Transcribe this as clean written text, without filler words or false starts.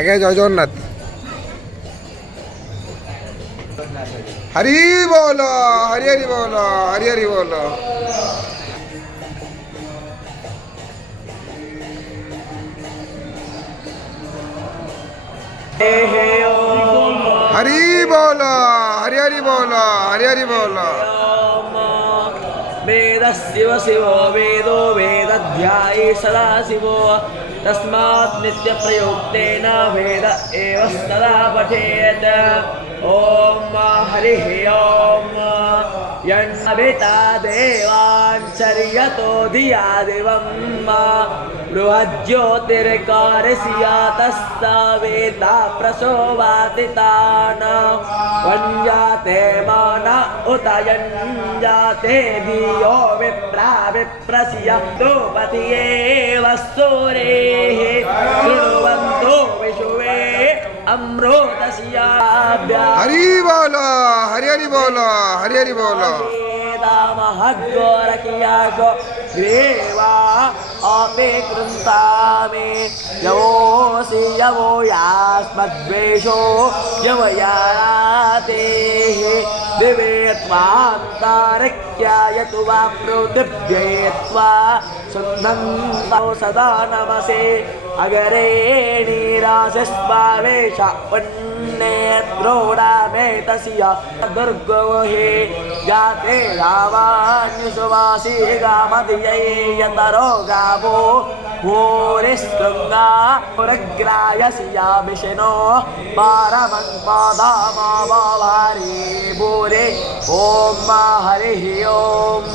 आगे जय जगन्नाथ हरि बोल हरि हरि बोल हरि हरि बोल हरि बोल हरि हरि बोल हरि हरि बोल वेद शिव शिवो वेदो वेदध्यायी सदा शिवो तस्मात् नित्य प्रयुक्तेन वेद एव सदा पठेत् ओम हरिः ओम यन्नभिता देवाञ्चर्यतो धिया दिवं बृहज्योतिर्कारस्य तस्सवेता प्रसोवातितान् वञ्जाते मान उत यञ्जाते धियो विप्रा विप्रस्य द्रौपदीये वस्तुरेः शृण्वन्तो विश्वे अमृतस्याभ्या हरि बोल हरि हरि बोल हरि हरि बोल महद्गोरकियागो देवा अपे कृन्तामे यवोऽसि यवो यास्मद्वेषो यवयातेः दिवे त्वान्तारक्यायतु वा पृथिव्यै त्वा सुन्नन्तौ सदा नमसे अगरे नीरासिस्वावेश पुण्येत्रोडामेतस्य दुर्गो हि जाते रावान्युसुवासी गामधियै यतरो गावो भूरिस्तृङ्गा पुरग्रायसि याभिषिनो पारमन्पादामावारी भूरे ॐ हरिः ॐ